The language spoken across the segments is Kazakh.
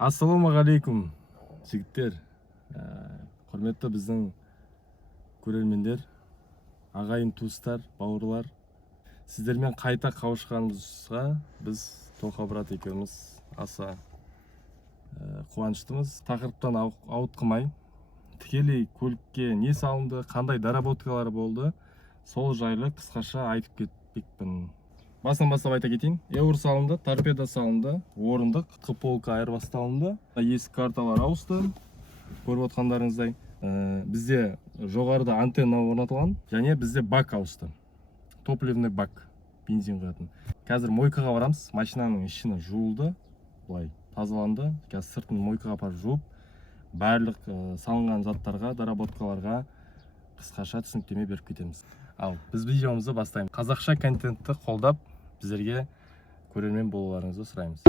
Ассалаумағалейкум жігіттер, құрметті біздің көрермендер, ағайын туыстар, бауырлар. Сіздермен қайта қауышқанымызға біз Тоқа брат екеуміз аса қуаныштымыз. Тақырыптан ауытқымай, тікелей көлікке не салынды, қандай доработкалар болды, сол жайлы қысқаша айтып кетпекпін. Басынан бастап айта кетейін. Эур салынды, торпеда салынды, орындық, полка айырбасталынды, есік карталар ауысты. Көріп отқандарыңыздай, бізде жоғарыда антенна орнатылған, және бізде бак ауысты. Топливный бак, бензин құятын. Қазір мойкаға барамыз, машинаның ішіні жуылды, былай тазаланды. Қазір сыртын мойкаға апарып жуып, барлық салынған заттарға, доработкаларға қысқаша түсініктеме беріп кетеміз. Ал біз видеомызды бастаймыз. Қазақша контентті қолдап, біздерге көрермен болуларыңызды сұраймыз.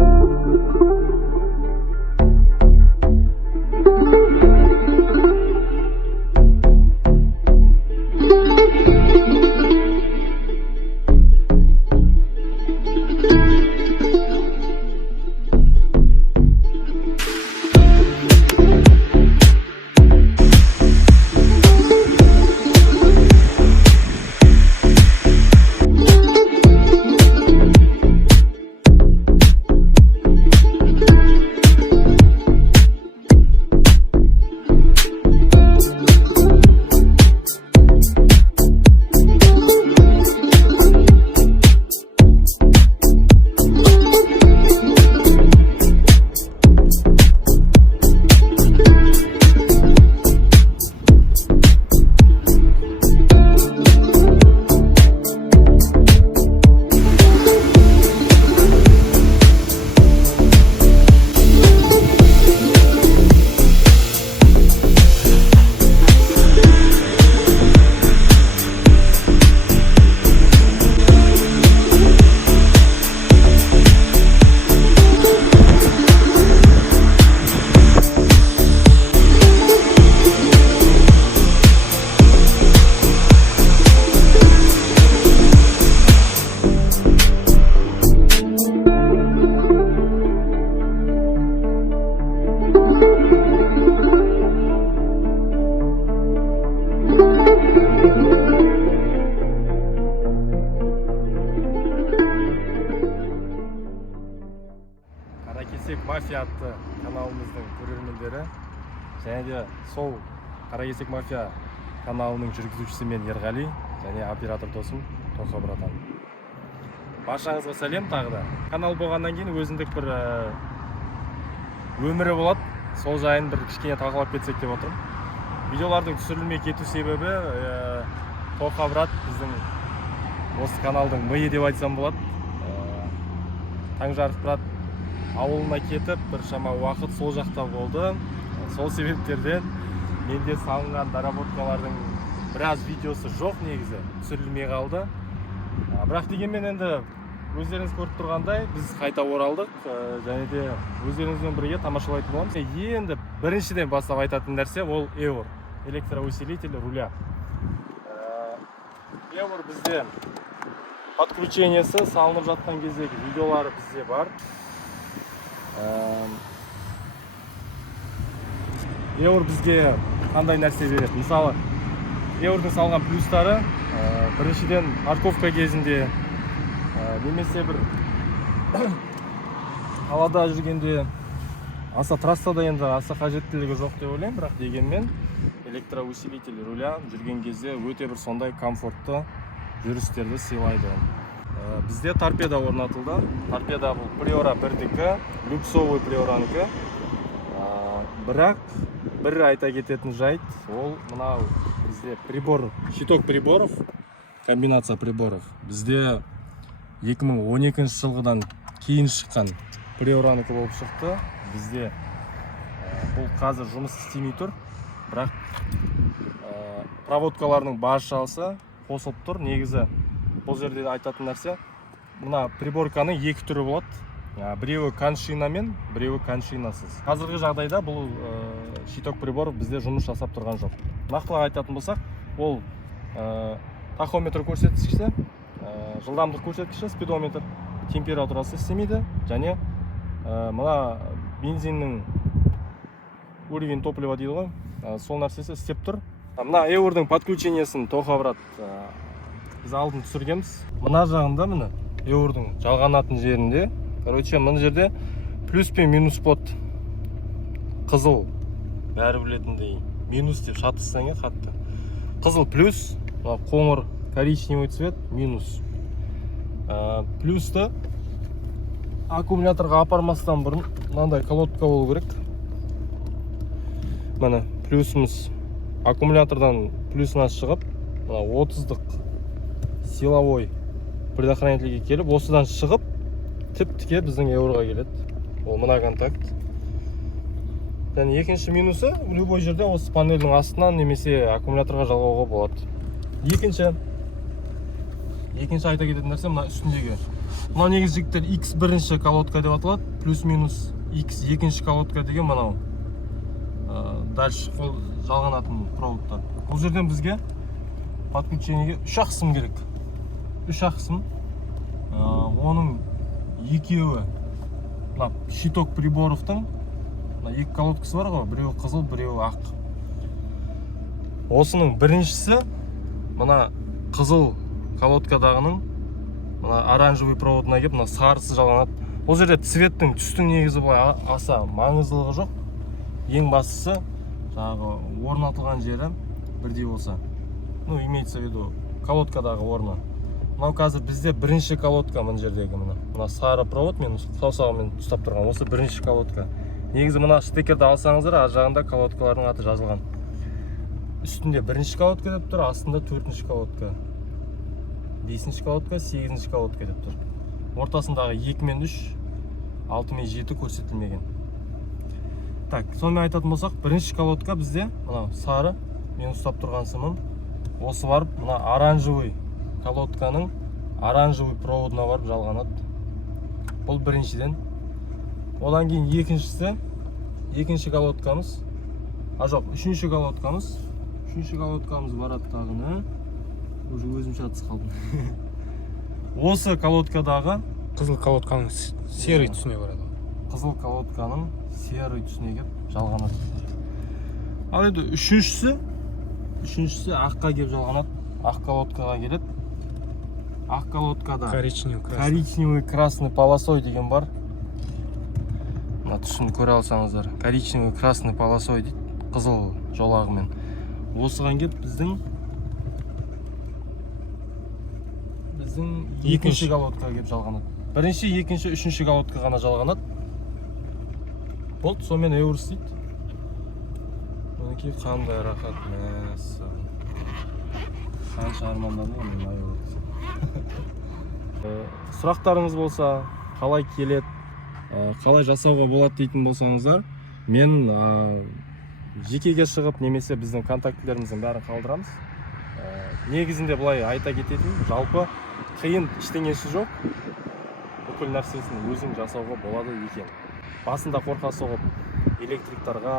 Қаракесек мафия атты каналымыздың көрермендері, және де сол Қаракесек мафия каналының жүргізушісі мен Ерғали, және оператор досым Тоқа братан. Баршаңызға сәлем тағы да. Канал болғаннан кейін өзіндік бір өмірі болады. Сол жайын бір кішкене талқылап кетсек деп отырмын. Видеолардың түсірілмей кету себебі Тоқа брат біздің осы каналдың миы деп айтсам болады. Таңжарық брат ауылына кетіп, бір шама уақыт сол жақта болды. Сол себептерден менде салынған доработкалардың біраз видеосы жоқ негізі, түсірілмей қалды. Бірақ дегенмен енді өздеріңіз көріп тұрғандай, біз қайта оралдық, және де өздеріңізбен бірге тамашалайтын боламыз. Енді біріншіден бастап айтатын нәрсе ол Эур, электроусилитель руля. Эур бізде подключениесі салынып жатқан кездегі видеолары бізде бар. Эур бізге қандай нәрсе береді? Мысалы, Эурдың салған плюстары біріншіден парковка кезінде немесе бір қалада жүргенде аса трассада енді аса қажеттілігі жоқ деп ойлаймын, бірақ дегенмен электроусилитель руля жүрген кезде өте бір сондай комфортты жүрістерді сыйлайды. Бізде торпеда орнатылды. Торпеда бұл приора бірдікі, люксовый приоранікі. Бірақ бір айта кететін жайт, ол мынау бізде прибор, щиток приборов, комбинация приборов. Бізде 2012 жылғыдан кейін шыққан приоранікі болып шықты. Бізде бұл қазір жұмыс істемей тұр, бірақ проводкаларының баршасы қосылып тұр. Негізі бұл жерде айтатын нәрсе, мына приборканың екі түрі болады. Біреуі коншинамен, біреуі коншинасыз. Қазіргі жағдайда бұл щиток прибор бізде жұмыс жасап тұрған жоқ. Нақтылап айтатын болсақ, ол тахометр көрсеткіші, жылдамдық көрсеткіші, спидометр, температурасы істемейді, және мына бензиннің уровень топлива дейді ғой, сол нәрсесі істеп тұр. Мына Эурдың подключениесін тоқа брат біз алдын түсіргенбіз. Мына жағында міне Эурдың жалғанатын жерінде, короче, мына жерде плюс пен минус под қызыл, бәрі білетіндей минус деп шатырсаң қатты. Қызыл плюс, қоңыр коричневый цвет минус. Плюсты аккумуляторға апармастан бұрын мынандай колодка болу керек. Міне плюсіміз аккумулятордан плюсына шығып, 30-дық силовой предохранительге келіп, осыдан шығып, тіп-тіке біздің Эурға келеді. Ол мына контакт. Және екінші минусы, любой жерде осы панельдің астынан немесе аккумуляторға жалғауға болады. Екінші айта кететін нәрсе мына үстіндегі. Мына негізі жігіттер X бірінші колодка деп аталады, плюс-минус X екінші колодка деген мынау. Дальше жалғанатын проводтар. Бұл жерден бізге подключениеге 3 ақсым керек. 3 ақсым. Оның екеуі щиток приборовтың екі колодкасы бар ғой, біреуі қызыл, біреуі ақ. Осының біріншісі мына қызыл колодкадағының оранжевый проводына кеп, сарысы жалғанады. Бұл жерде цветтің түстің негізі былай аса маңыздылығы жоқ. Ең бастысы жаңағы орнатылған жері бірдей болса. Имеется в виду колодкадағы орны. Мынау қазір бізде бірінші колодка мына жердегі мына сары провод мен саусағыммен ұстап тұрған. Осы бірінші колодка. Негізі мына штекерді алсаңыздар, ар жағында колодкалардың аты жазылған. Үстінде бірінші колодка деп тұр, астында 4-ші колодка. 5-ші колодка, 8-ші колодка деп тұр. Ортасындағы 2 мен 3, 6 мен 7 көрсетілмеген. Так, сонымен айтатын болсақ, бірінші колодка бізде мына сары, мен ұстап тұрған сымым. Осы барып, мына оранжевый колодканың оранжевый проводына барып жалғанады. Бұл біріншіден. Одан кейін екінші колодкамыз. Жоқ, үшінші колодкамыз. Үшінші колодкамыз барады тағыны. Уже өзім шатыс қалдым. Осы колодкадағы қызыл колодканың серый түсіне барады. Қызыл колодканың серый түсіне кеп жалғанады. Ал енді үшіншісі аққа кеп жалғанады. Ақ колодкаға келеді. Ақ колодкада коричневый красный полосой деген бар. Түсін көре алсаңыздар. Коричневый красный полосой дейді. Қызыл жолағымен. Осыған кеп біздің екінші колодкаға кеп жалғанады. Бірінші, екінші, үшінші колодка ғана жалғанады. Болды, сонымен Эур істейді. Мінекей қандай рахат мәссі. Қанша армандадым ғой мен Эур. Сұрақтарыңыз болса, қалай келеді, қалай жасауға болады дейтін болсаңыздар, мен жекеге шығып немесе біздің контактілеріміздің бәрін қалдырамыз. Негізінде былай айта кететін, жалпы қиын ештеңесі жоқ. Бүкіл нәрсесін өзің жасауға болады екен. Басында қорқа соғып электриктарға,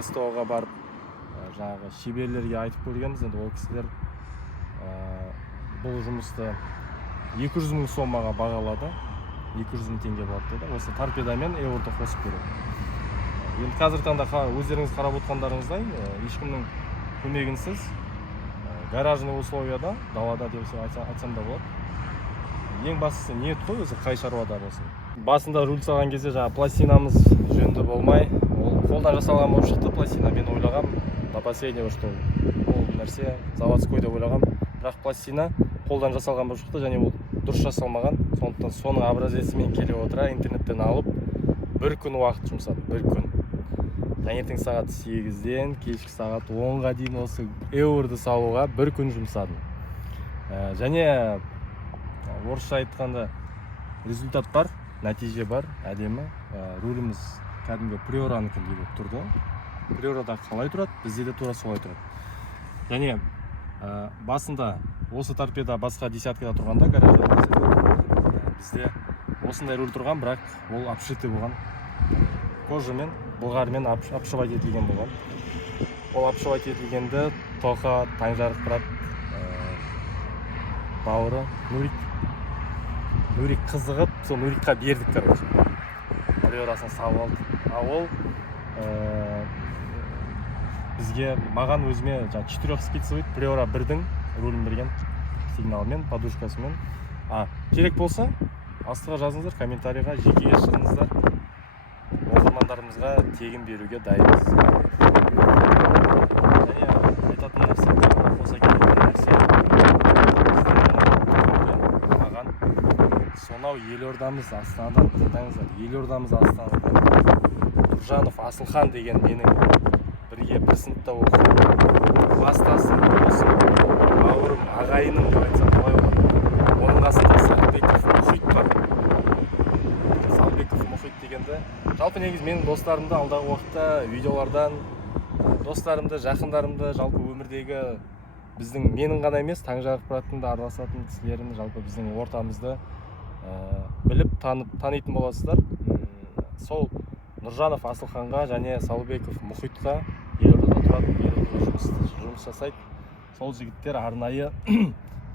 СТО-ға барып, жаңағы шеберлерге айтып көргенбіз. Енді ол кісілер бұл жұмысты 200 мың сомаға бағалады. 200 мың теңге болады деді. Осы торпедамен Эурды қосып береді. Енді қазір таңда өздеріңіз қарап отқандарыңыздай, ешкімнің көмегінсіз гаражный условияда, далада деп айтсам да болады. Ең бастысы ниет қой, өзі қай шаруада болсын. Басында руль салған кезде жаңа пластинамыз жөнді болмай, ол қолдан жасалған болып шықты. Пластина мен ойлағам, до последнего, что ол нәрсе заводской деп ойлағам. Бірақ пластина қолдан жасалған болып шықты, және ол дұрыс жасалмаған. Сондықтан соның образецімен келе отыра интернеттен алып, бір күн уақыт жұмсадым, бір күн. Таңертең сағат 8-ден кешкі сағат 10-ға дейін осы Эурды салуға бір күн жұмсадым. Және орысша айтқанда результат бар, нәтиже бар, әдемі. Руліміз кәдімгі приораныкі деп тұрды. Приорада қалай тұрады, бізде де тура солай тұрады. Және басында осы торпеда басқа десяткада тұрғанда гаражда бізде осындай руль тұрған, бірақ ол обшитый болған. Кожамен, бұлғармен обшивать етілген болған. Ол обшивать етілгенді тоқа, таңжарық тұрады, бауыры, Нурик қызығып, сол Нурикқа бердік, короче. Приорасын салып алдық. ол бізге маған өзіме жаңағы 4 спицевый Priora 1-дің рулін берген сигналмен, подушкасымен. Керек болса астыға жазыңыздар, комментарийға жеке жазыңыздар. Оқырмандарымызға тегін беруге дайынбыз. Және айтатын нәрсе, қоса кететін нәрсе, маған сонау елордамыз Астанадан, тыңдаңыздар, елордамыз Астанадан Тұржанов Асылхан деген менің бірге бір сыныпта оқып, кластасым, досым, бауырым, ағайыным деп айтсам қалай болады. Оның қасында Салбеков Мұхит бар. Салбеков Мұхит дегенді, жалпы негіз менің достарымды алдағы уақытта видеолардан, достарымды, жақындарымды, жалпы өмірдегі біздің менің ғана емес, Таңжарық Пыраттың да араласатын кісілерін, жалпы біздің ортамызды біліп, танитын боласыздар. Сол Нұржанов Асылханға және Салбеков Мұхитқа елордада тұрады, елордада жұмыс жасайды. Сол жігіттер арнайы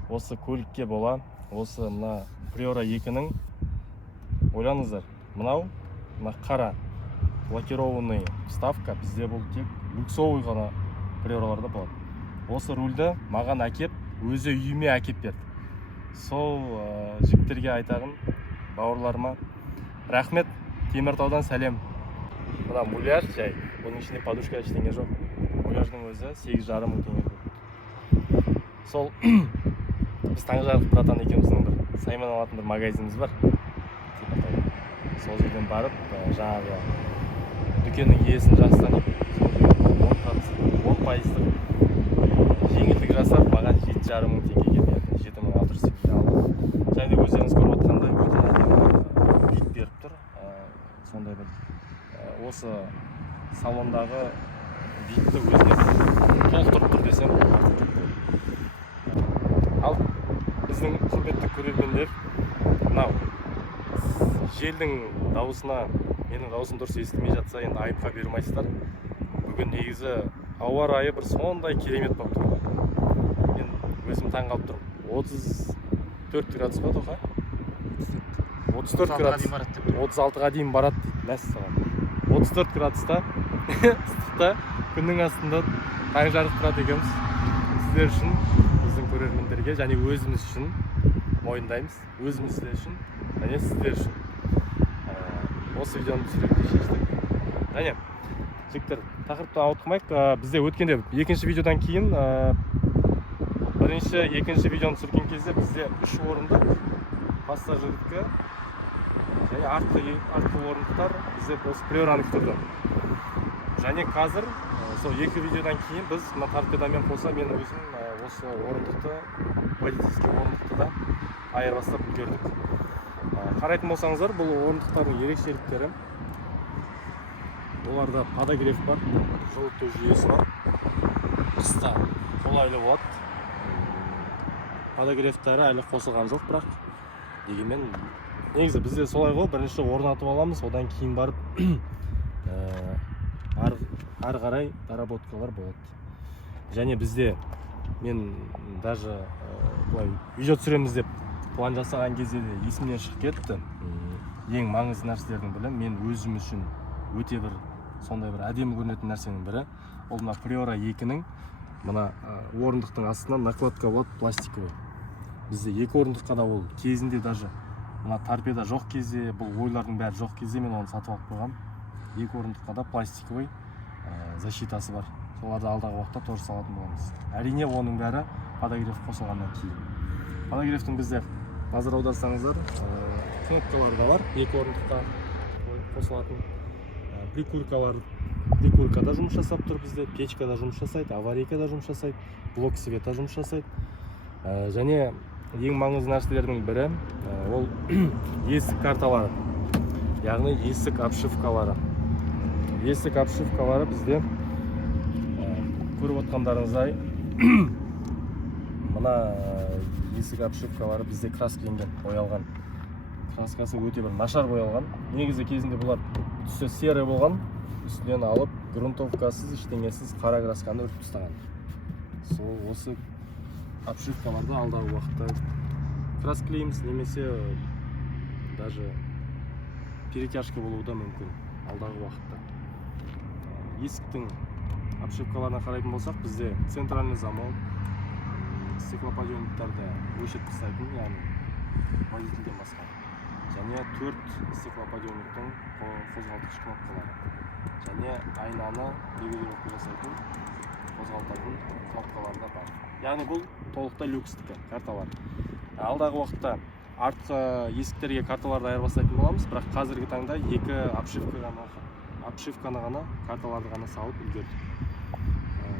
осы көлікке бола, осы мына Priora 2-ның, ойлаңыздар, мына қара лакированный вставка бізде бұл тек люксовый ғана Priorаларда болады. Осы рульді маған әкеп, өзі үйіме әкеп берді. Сол жігіттерге айтағым, бауырларыма рахмет, Теміртаудан сәлем. Мына муляж жай, оның ішінде подушка ештеңе жоқ. Муляждың өзі 8,5 мың теңге. Сол біз Таңжарық Пыраттан екеуміздің бір сайман алатын бір магазиніміз бар. Сол жерден барып, жаңағы дүкеннің иесін жақсы танып, сол жерден 10% жеңілдік жасап, маған 7,5 мың теңгеге берді. 7,600 теңге алды. Және де өздеріңіз көріп отқандай өте әдемі вид беріп тұр. Сондай бір осы салондағы видті өзіне толықтырып тұр десем артық кетпейді. Ал біздің құрметті көрермендер, мынау желдің дауысына менің дауысым дұрыс естілмей жатса, енді айыпқа бермейсіздер. Бүгін негізі ауа райы бір сондай керемет болып тұр. Мен өзім таң қалып тұрмын. 34 градус па тоқа? 34 градус. 36-ға дейін барады дейді. Мәссаған. 34 градуста ыстықта күннің астында Таңжарық Пырат екеуміз сіздер үшін, біздің көрермендерге және өзіміз үшін мойындаймыз. Өзіміз үшін және сіздер үшін осы видеоны түсіріп шештік. Және жігіттер, тақырыпты ауытқымайық. Бізде өткенде екінші видеодан кейін бірінші, екінші видеоны түсірген кезде бізде 3 орындық пассажирлікке және артқы орындықтар бізде осы Priorаны күтірді. Және қазір сол екі видеодан кейін біз мына торпедамен қоса мен өзім осы орындықты, водительский орындықты да айырбастап үлгердік. Қарайтын болсаңыздар, бұл орындықтардың ерекшеліктері. Оларда подогрев бар, жылыту жүйесі бар. Қыста қолайлы болады. Подогревтары әлі қосылған жоқ, бірақ дегенмен негізі бізде солай ғой, бірінші орнатып аламыз, одан кейін барып ары қарай доработкалар болады. Және бізде мен даже былай видео түсіреміз деп план жасаған кезде де есімнен шығып кетті. Ең маңызды нәрселердің бірі, мен өзім үшін өте бір сондай бір әдемі көрінетін нәрсенің бірі, ол мына Priora 2-ның мына орындықтың астынан накладка болады пластиковый. Бізде екі орындыққа да ол кезінде даже мына торпеда жоқ кезде, бұл ойлардың бәрі жоқ кезде мен оны сатып алып қойғам. Екі орындыққа да пластиковый защитасы бар. Соларды алдағы уақытта тоже салатын боламыз. Әрине оның бәрі подогрев қосылғаннан кейін. Подогревтің бізде назар аударсаңыздар, кнопкалары да бар. Екі орындыққа қосылатын прикуркада жұмыс жасап тұр бізде, печкада жұмыс жасайды, аварийкада жұмыс жасайды, блок света жұмыс жасайды. Және ең маңызды нәрселердің бірі ол есік карталары, яғни есік обшивкалары. Есік обшивкалары бізде көріп отқандарыңыздай мына есік обшивкалары бізде краскаленген, боялған. Краскасы өте бір нашар боялған. Негізі кезінде бұлар түсі серый болған, үстінен алып грунтовкасыз, ештеңесіз қара красканы өртіп тастаған. Сол осы обшивкаларды алдағы уақытта краскілейміз, немесе даже перетяжка болуы да мүмкін. алдағы уақытта. Есіктің обшивкаларына қарайтын болсақ, бізде центральный замок, стеклоподъемниктарды өшіріп тастайтын, яғни водительден басқа, және 4 стеклоподъемниктің қозғалтқыш кнопкалары, және айнаны регулировка жасайтын қозғалтатын кнопкалары да бар. Яғни бұл толықтай люкстікі карталар. Алдағы уақытта артқы есіктерге карталарды айырбастайтын боламыз, бірақ қазіргі таңда 2 обшивканы ғана, карталарды ғана салып үлгердік.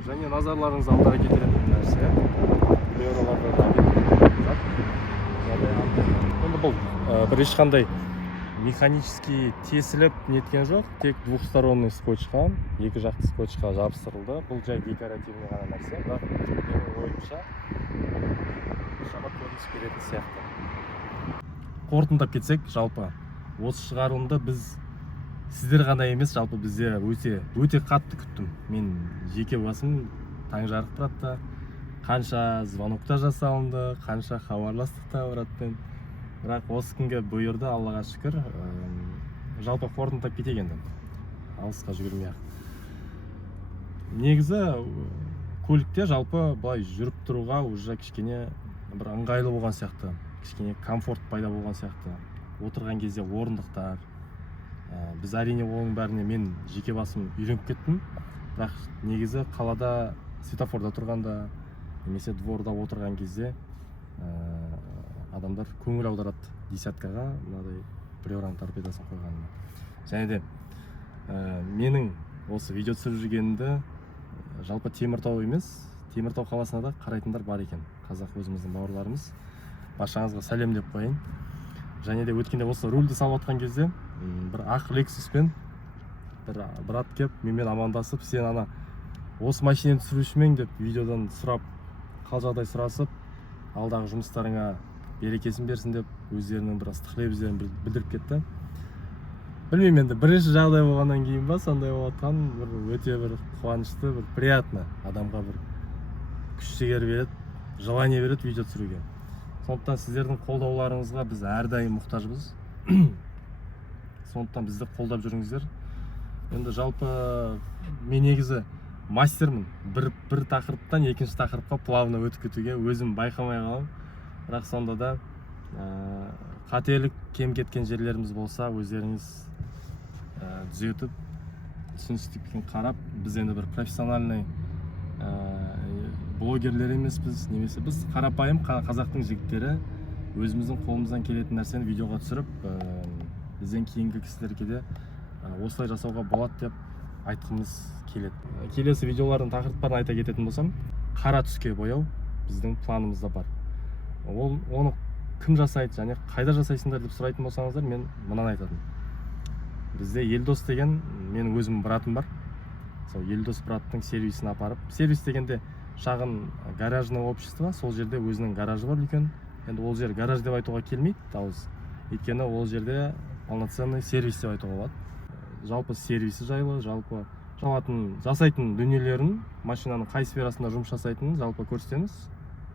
Және назарларыңызды аудара кететін нәрсе, енді бұл бір ешқандай механический тесіліп неткен жоқ, тек двухсторонний скотчқа, екі жақты скотчқа жабыстырылды. Бұл жай декоративный ғана нәрсе, бірақ менің ойымша біршама көрініс беретін сияқты. Қорытындап кетсек, жалпы осы шығарылымды біз сіздер ғана емес, жалпы бізде өте қатты күттім. Мен жеке басым таң жарық тұратты, қанша звоноктар жасалынды, қанша хабарластық та бұратпен. Бірақ осы күнге бұйырды, Аллаға шүкір. Жалпы қорытындап кетейік енді, алысқа жүгірмей-ақ. Негізі көлікте жалпы былай жүріп тұруға уже кішкене бір ыңғайлы болған сияқты, кішкене комфорт пайда болған сияқты. Отырған кезде орындықтар. Біз әрине оның бәріне мен жеке басым үйреніп кеттім. Бірақ негізі қалада светофорда тұрғанда, немесе дворда отырған кезде адамдар көңіл аударады десяткаға, мынадай приоран торпедасын қойғанына. Және де менің осы видео түсіріп жүргенімді жалпы Теміртау емес, Теміртау қаласына да қарайтындар бар екен. Қазақ өзіміздің бауырларымыз. Баршаңызға сәлем деп қояйын. Және де өткенде осы рульді салып отқан кезде бір ақ Lexuspен бір брат кеп менімен амандасып, сен ана осы машинаны түсірушімең деп видеодан сұрап, қал жағдай сұрасып, алдағы жұмыстарыңа берекесін берсін деп өздерінің бір ыстық лебіздерін білдіріп кетті. Білмеймін енді, бірінші жағдай болғаннан кейін ба, сондай болған өте бір қуанышты, бір приятно, адамға бір күш-жігер береді, желание береді видео түсіруге. Сондықтан сіздердің қолдауларыңызға біз әрдайым мұқтажбыз. Сондықтан бізді қолдап жүріңіздер. Енді жалпы мен негізі мастермін. Бір тақырыптан екінші тақырыпқа плавно өтіп кетуге өзім байқамай қалам. Бірақ сонда да қателік, кем кеткен жерлеріміз болса, өздеріңіз түзетіп, түсіністікпен қарап, біз енді бір профессиональный блогерлер емеспіз, немесе біз қарапайым қазақтың жігіттері өзіміздің қолымыздан келетін нәрсені видеоға түсіріп, бізден кейінгі кісілерге де осылай жасауға болады деп айтқымыз келеді. Келесі видеолардың тақырыптарын айта кететін болсам, қара түске бояу біздің планымызда бар. Оны кім жасайды және қайда жасайсыңдар деп сұрайтын болсаңыздар, мен мынаны айтатын. Бізде Елдос деген менің өзім братым бар. Сол Елдос браттың сервисін апарып, сервис дегенде шағын гаражный общество, сол жерде өзінің гаражы бар үлкен. Енді ол жер гараж деп айтуға келмейді, дауыс. Өйткені ол жерде полноценный сервис деп айтуға болады. Жалпы сервисі жайлы, жалпы жасайтын дүниелерін, машинаның қай сферасында жұмыс жасайтынын жалпы көрсетеміз,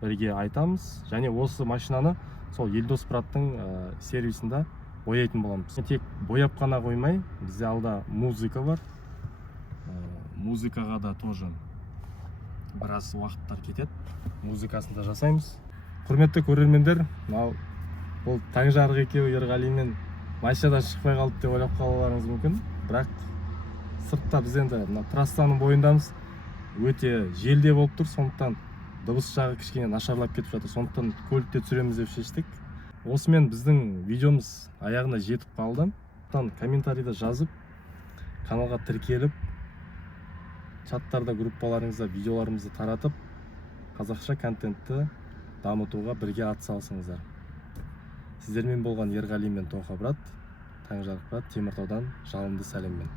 бірге айтамыз. Және осы машинаны сол Елдос браттың сервисінде бояйтын боламыз. Тек бояп қана қоймай, бізде алда музыка бар. Музыкаға да тоже біраз уақыттар кетеді. Музыкасын да жасаймыз. Құрметті көрермендер, бұл таң жарық екеуі Ерғалимен машинадан шықпай қалды деп ойлап қалуларыңыз мүмкін. Бірақ сыртта біз енді трассаның бойындамыз. Өте желде болып тұр, сондықтан дыбыс жағы кішкене нашарлап кетіп жатыр. Сондықтан көлікте түсіреміз деп шештік. Осымен біздің видеомыз аяғына жетіп қалды. Комментарийді жазып, каналға тіркеліп, чаттарда, группаларыңызда видеоларымызды таратып, қазақша контентті дамытуға бірге атсалысыңыздар. Сіздермен болған Ерғали мен Тоқа брат, таң жарық брат, Теміртаудан жалынды сәлеммен.